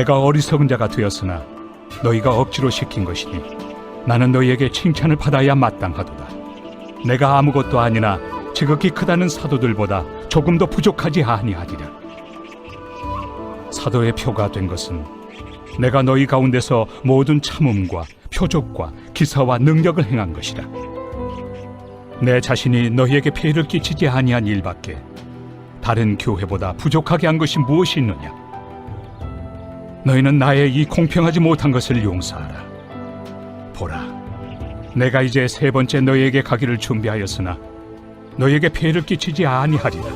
내가 어리석은 자가 되었으나 너희가 억지로 시킨 것이니 나는 너희에게 칭찬을 받아야 마땅하도다. 내가 아무것도 아니나 지극히 크다는 사도들보다 조금 더 부족하지 아니하리라. 사도의 표가 된 것은 내가 너희 가운데서 모든 참음과 표적과 기사와 능력을 행한 것이라. 내 자신이 너희에게 피해를 끼치지 아니한 일밖에 다른 교회보다 부족하게 한 것이 무엇이 있느냐? 너희는 나의 이 공평하지 못한 것을 용서하라. 보라, 내가 이제 세 번째 너희에게 가기를 준비하였으나 너희에게 피해를 끼치지 아니하리라.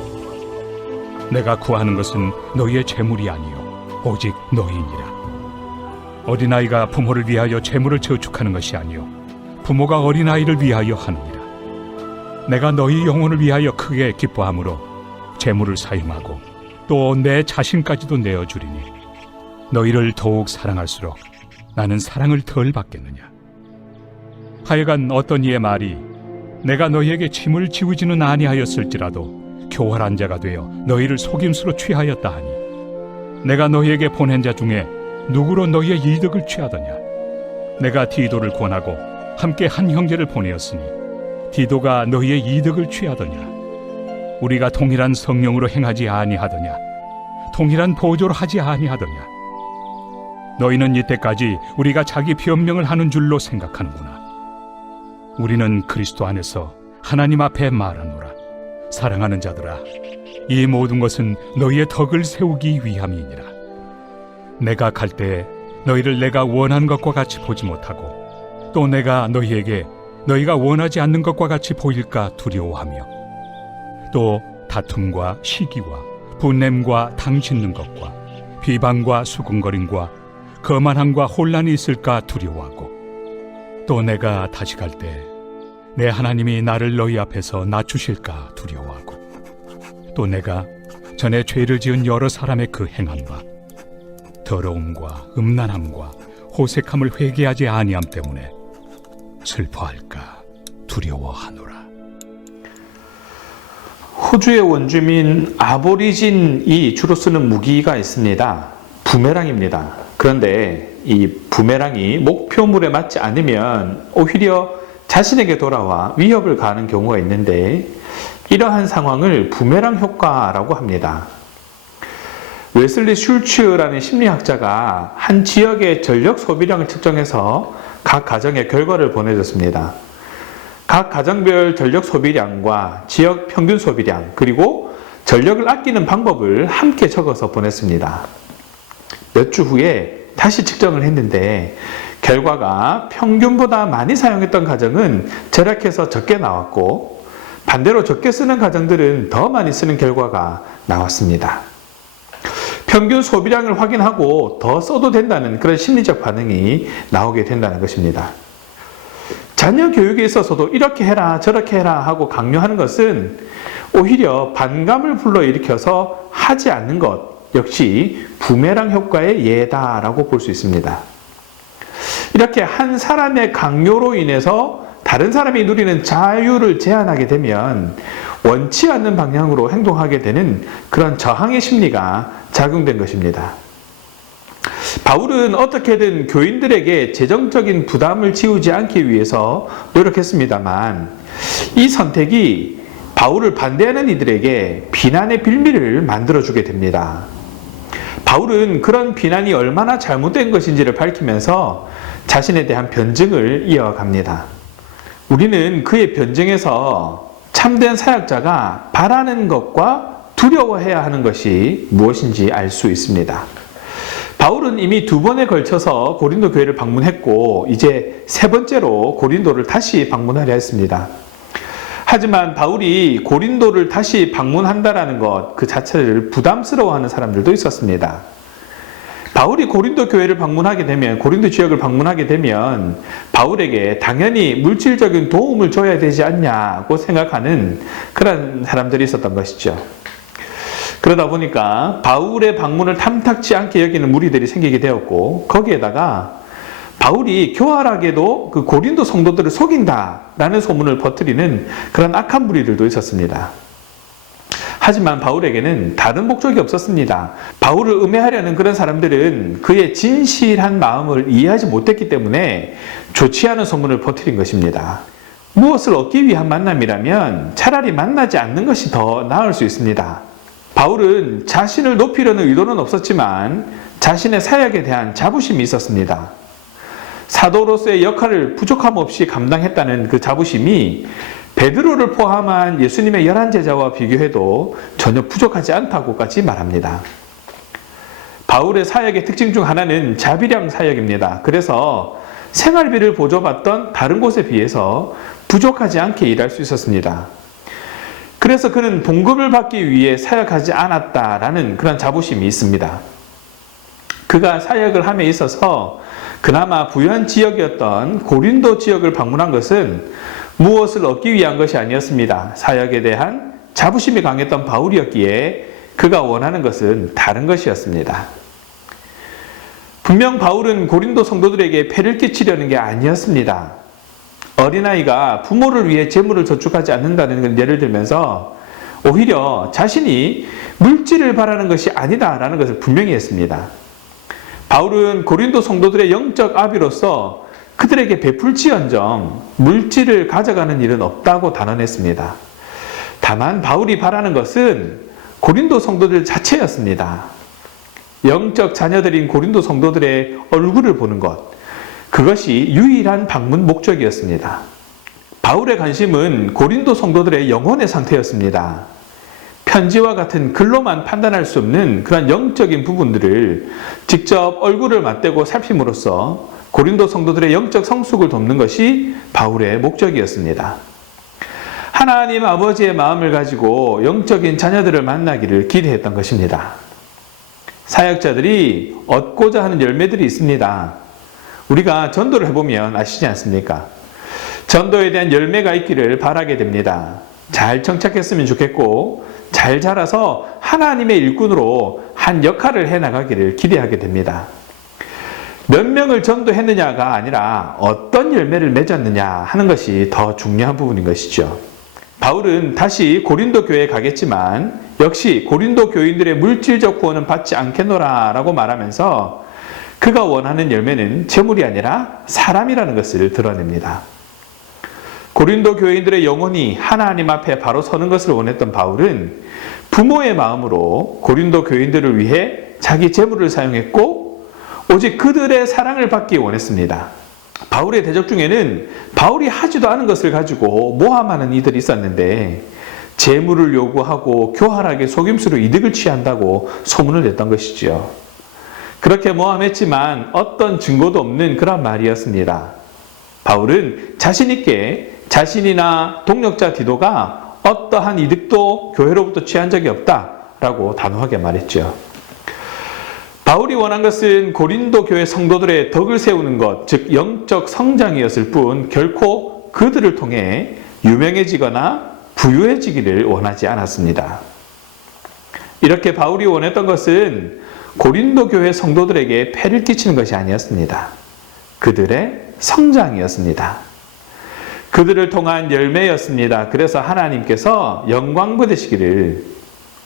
내가 구하는 것은 너희의 재물이 아니요 오직 너희니라. 어린아이가 부모를 위하여 재물을 저축하는 것이 아니요 부모가 어린아이를 위하여 하느니라. 내가 너희 영혼을 위하여 크게 기뻐함으로 재물을 사용하고 또 내 자신까지도 내어주리니 너희를 더욱 사랑할수록 나는 사랑을 덜 받겠느냐. 하여간 어떤 이의 말이 내가 너희에게 짐을 지우지는 아니하였을지라도 교활한 자가 되어 너희를 속임수로 취하였다 하니 내가 너희에게 보낸 자 중에 누구로 너희의 이득을 취하더냐. 내가 디도를 권하고 함께 한 형제를 보내었으니 디도가 너희의 이득을 취하더냐. 우리가 동일한 성령으로 행하지 아니하더냐. 동일한 보조로 하지 아니하더냐. 너희는 이때까지 우리가 자기 변명을 하는 줄로 생각하는구나. 우리는 그리스도 안에서 하나님 앞에 말하노라. 사랑하는 자들아, 이 모든 것은 너희의 덕을 세우기 위함이니라. 내가 갈 때에 너희를 내가 원하는 것과 같이 보지 못하고 또 내가 너희에게 너희가 원하지 않는 것과 같이 보일까 두려워하며 또 다툼과 시기와 분냄과 당 짓는 것과 비방과 수군거림과 거만함과 혼란이 있을까 두려워하고 또 내가 다시 갈 때 내 하나님이 나를 너희 앞에서 낮추실까 두려워하고 또 내가 전에 죄를 지은 여러 사람의 그 행함과 더러움과 음란함과 호색함을 회개하지 아니함 때문에 슬퍼할까 두려워하노라. 호주의 원주민 아보리진이 주로 쓰는 무기가 있습니다. 부메랑입니다. 그런데 이 부메랑이 목표물에 맞지 않으면 오히려 자신에게 돌아와 위협을 가하는 경우가 있는데 이러한 상황을 부메랑 효과라고 합니다. 웨슬리 슐츠라는 심리학자가 한 지역의 전력 소비량을 측정해서 각 가정에 결과를 보내줬습니다. 각 가정별 전력 소비량과 지역 평균 소비량 그리고 전력을 아끼는 방법을 함께 적어서 보냈습니다. 몇 주 후에 다시 측정을 했는데 결과가 평균보다 많이 사용했던 가정은 절약해서 적게 나왔고 반대로 적게 쓰는 가정들은 더 많이 쓰는 결과가 나왔습니다. 평균 소비량을 확인하고 더 써도 된다는 그런 심리적 반응이 나오게 된다는 것입니다. 자녀 교육에 있어서도 이렇게 해라 저렇게 해라 하고 강요하는 것은 오히려 반감을 불러일으켜서 하지 않는 것 역시 부메랑 효과의 예다라고 볼 수 있습니다. 이렇게 한 사람의 강요로 인해서 다른 사람이 누리는 자유를 제한하게 되면 원치 않는 방향으로 행동하게 되는 그런 저항의 심리가 작용된 것입니다. 바울은 어떻게든 교인들에게 재정적인 부담을 지우지 않기 위해서 노력했습니다만 이 선택이 바울을 반대하는 이들에게 비난의 빌미를 만들어주게 됩니다. 바울은 그런 비난이 얼마나 잘못된 것인지를 밝히면서 자신에 대한 변증을 이어갑니다. 우리는 그의 변증에서 참된 사역자가 바라는 것과 두려워해야 하는 것이 무엇인지 알 수 있습니다. 바울은 이미 2번에 걸쳐서 고린도 교회를 방문했고 이제 3번째로 고린도를 다시 방문하려 했습니다. 하지만 바울이 고린도를 다시 방문한다라는 것 그 자체를 부담스러워하는 사람들도 있었습니다. 바울이 고린도 교회를 방문하게 되면 고린도 지역을 방문하게 되면 바울에게 당연히 물질적인 도움을 줘야 되지 않냐고 생각하는 그런 사람들이 있었던 것이죠. 그러다 보니까 바울의 방문을 탐탁지 않게 여기는 무리들이 생기게 되었고 거기에다가 바울이 교활하게도 그 고린도 성도들을 속인다라는 소문을 퍼뜨리는 그런 악한 무리들도 있었습니다. 하지만 바울에게는 다른 목적이 없었습니다. 바울을 음해하려는 그런 사람들은 그의 진실한 마음을 이해하지 못했기 때문에 좋지 않은 소문을 퍼뜨린 것입니다. 무엇을 얻기 위한 만남이라면 차라리 만나지 않는 것이 더 나을 수 있습니다. 바울은 자신을 높이려는 의도는 없었지만 자신의 사역에 대한 자부심이 있었습니다. 사도로서의 역할을 부족함 없이 감당했다는 그 자부심이 베드로를 포함한 예수님의 11제자와 비교해도 전혀 부족하지 않다고까지 말합니다. 바울의 사역의 특징 중 하나는 자비량 사역입니다. 그래서 생활비를 보조받던 다른 곳에 비해서 부족하지 않게 일할 수 있었습니다. 그래서 그는 봉급을 받기 위해 사역하지 않았다라는 그런 자부심이 있습니다. 그가 사역을 함에 있어서 그나마 부유한 지역이었던 고린도 지역을 방문한 것은 무엇을 얻기 위한 것이 아니었습니다. 사역에 대한 자부심이 강했던 바울이었기에 그가 원하는 것은 다른 것이었습니다. 분명 바울은 고린도 성도들에게 폐를 끼치려는 게 아니었습니다. 어린아이가 부모를 위해 재물을 저축하지 않는다는 예를 들면서 오히려 자신이 물질을 바라는 것이 아니다라는 것을 분명히 했습니다. 바울은 고린도 성도들의 영적 아비로서 그들에게 베풀지언정 물질을 가져가는 일은 없다고 단언했습니다. 다만 바울이 바라는 것은 고린도 성도들 자체였습니다. 영적 자녀들인 고린도 성도들의 얼굴을 보는 것, 그것이 유일한 방문 목적이었습니다. 바울의 관심은 고린도 성도들의 영혼의 상태였습니다. 편지와 같은 글로만 판단할 수 없는 그런 영적인 부분들을 직접 얼굴을 맞대고 살핌으로써 고린도 성도들의 영적 성숙을 돕는 것이 바울의 목적이었습니다. 하나님 아버지의 마음을 가지고 영적인 자녀들을 만나기를 기대했던 것입니다. 사역자들이 얻고자 하는 열매들이 있습니다. 우리가 전도를 해보면 아시지 않습니까? 전도에 대한 열매가 있기를 바라게 됩니다. 잘 정착했으면 좋겠고 잘 자라서 하나님의 일꾼으로 한 역할을 해나가기를 기대하게 됩니다. 몇 명을 전도했느냐가 아니라 어떤 열매를 맺었느냐 하는 것이 더 중요한 부분인 것이죠. 바울은 다시 고린도 교회에 가겠지만 역시 고린도 교인들의 물질적 구원은 받지 않겠노라 라고 말하면서 그가 원하는 열매는 재물이 아니라 사람이라는 것을 드러냅니다. 고린도 교인들의 영혼이 하나님 앞에 바로 서는 것을 원했던 바울은 부모의 마음으로 고린도 교인들을 위해 자기 재물을 사용했고 오직 그들의 사랑을 받기 원했습니다. 바울의 대적 중에는 바울이 하지도 않은 것을 가지고 모함하는 이들이 있었는데 재물을 요구하고 교활하게 속임수로 이득을 취한다고 소문을 냈던 것이지요. 그렇게 모함했지만 어떤 증거도 없는 그런 말이었습니다. 바울은 자신 있게 자신이나 동역자 디도가 어떠한 이득도 교회로부터 취한 적이 없다라고 단호하게 말했죠. 바울이 원한 것은 고린도 교회 성도들의 덕을 세우는 것, 즉 영적 성장이었을 뿐 결코 그들을 통해 유명해지거나 부유해지기를 원하지 않았습니다. 이렇게 바울이 원했던 것은 고린도 교회 성도들에게 폐를 끼치는 것이 아니었습니다. 그들의 성장이었습니다. 그들을 통한 열매였습니다. 그래서 하나님께서 영광 받으시기를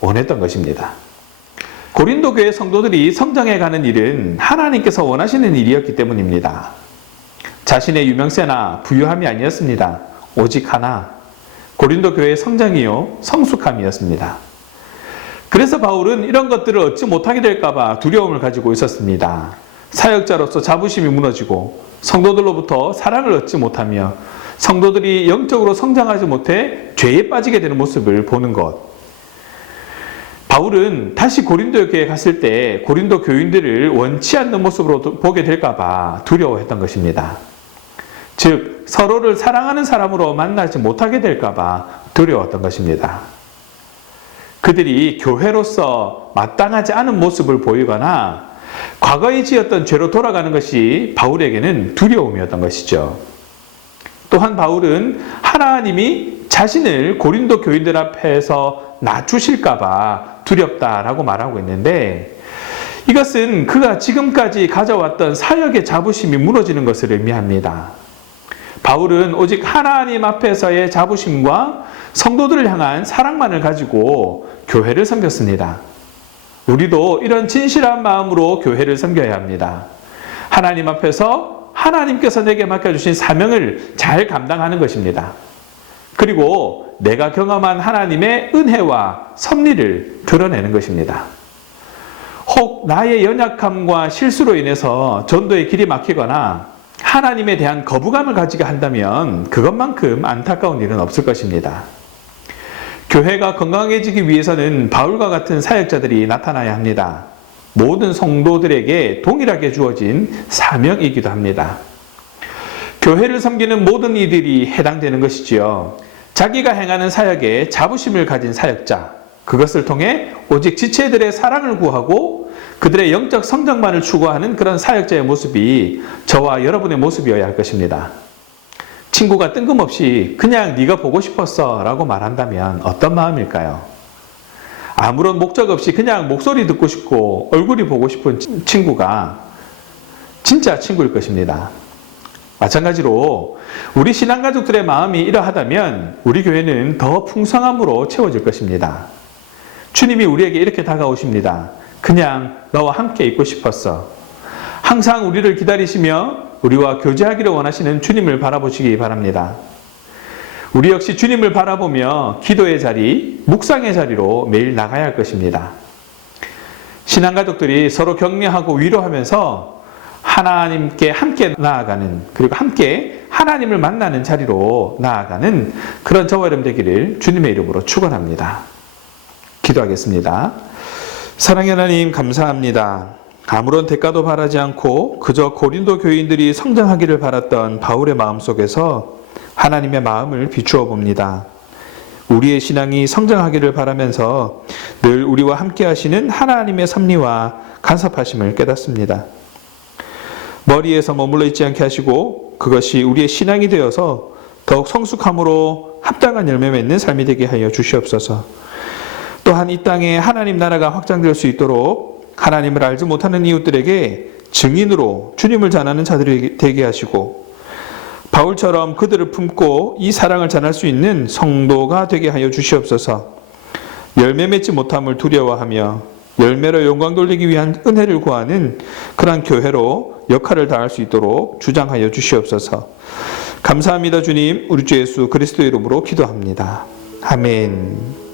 원했던 것입니다. 고린도 교회 성도들이 성장해가는 일은 하나님께서 원하시는 일이었기 때문입니다. 자신의 유명세나 부유함이 아니었습니다. 오직 하나, 고린도 교회의 성장이요 성숙함이었습니다. 그래서 바울은 이런 것들을 얻지 못하게 될까봐 두려움을 가지고 있었습니다. 사역자로서 자부심이 무너지고 성도들로부터 사랑을 얻지 못하며 성도들이 영적으로 성장하지 못해 죄에 빠지게 되는 모습을 보는 것. 바울은 다시 고린도 교회에 갔을 때 고린도 교인들을 원치 않는 모습으로 보게 될까봐 두려워했던 것입니다. 즉 서로를 사랑하는 사람으로 만나지 못하게 될까봐 두려웠던 것입니다. 그들이 교회로서 마땅하지 않은 모습을 보이거나 과거에 지었던 죄로 돌아가는 것이 바울에게는 두려움이었던 것이죠. 또한 바울은 하나님이 자신을 고린도 교인들 앞에서 낮추실까봐 두렵다라고 말하고 있는데 이것은 그가 지금까지 가져왔던 사역의 자부심이 무너지는 것을 의미합니다. 바울은 오직 하나님 앞에서의 자부심과 성도들을 향한 사랑만을 가지고 교회를 섬겼습니다. 우리도 이런 진실한 마음으로 교회를 섬겨야 합니다. 하나님 앞에서 하나님께서 내게 맡겨주신 사명을 잘 감당하는 것입니다. 그리고 내가 경험한 하나님의 은혜와 섭리를 드러내는 것입니다. 혹 나의 연약함과 실수로 인해서 전도의 길이 막히거나 하나님에 대한 거부감을 가지게 한다면 그것만큼 안타까운 일은 없을 것입니다. 교회가 건강해지기 위해서는 바울과 같은 사역자들이 나타나야 합니다. 모든 성도들에게 동일하게 주어진 사명이기도 합니다. 교회를 섬기는 모든 이들이 해당되는 것이지요. 자기가 행하는 사역에 자부심을 가진 사역자, 그것을 통해 오직 지체들의 사랑을 구하고 그들의 영적 성장만을 추구하는 그런 사역자의 모습이 저와 여러분의 모습이어야 할 것입니다. 친구가 뜬금없이 그냥 네가 보고 싶었어 라고 말한다면 어떤 마음일까요? 아무런 목적 없이 그냥 목소리 듣고 싶고 얼굴이 보고 싶은 친구가 진짜 친구일 것입니다. 마찬가지로 우리 신앙가족들의 마음이 이러하다면 우리 교회는 더 풍성함으로 채워질 것입니다. 주님이 우리에게 이렇게 다가오십니다. 그냥 너와 함께 있고 싶었어. 항상 우리를 기다리시며 우리와 교제하기를 원하시는 주님을 바라보시기 바랍니다. 우리 역시 주님을 바라보며 기도의 자리, 묵상의 자리로 매일 나가야 할 것입니다. 신앙가족들이 서로 격려하고 위로하면서 하나님께 함께 나아가는, 그리고 함께 하나님을 만나는 자리로 나아가는 그런 저와 여러분 되기를 주님의 이름으로 축원합니다. 기도하겠습니다. 사랑의 하나님 감사합니다. 아무런 대가도 바라지 않고 그저 고린도 교인들이 성장하기를 바랐던 바울의 마음속에서 하나님의 마음을 비추어 봅니다. 우리의 신앙이 성장하기를 바라면서 늘 우리와 함께 하시는 하나님의 섭리와 간섭하심을 깨닫습니다. 머리에서 머물러 있지 않게 하시고 그것이 우리의 신앙이 되어서 더욱 성숙함으로 합당한 열매 맺는 삶이 되게 하여 주시옵소서. 또한 이 땅에 하나님 나라가 확장될 수 있도록 하나님을 알지 못하는 이웃들에게 증인으로 주님을 전하는 자들이 되게 하시고 바울처럼 그들을 품고 이 사랑을 전할 수 있는 성도가 되게 하여 주시옵소서. 열매 맺지 못함을 두려워하며 열매로 영광 돌리기 위한 은혜를 구하는 그러한 교회로 역할을 다할 수 있도록 주장하여 주시옵소서. 감사합니다 주님. 우리 주 예수 그리스도 이름으로 기도합니다. 아멘.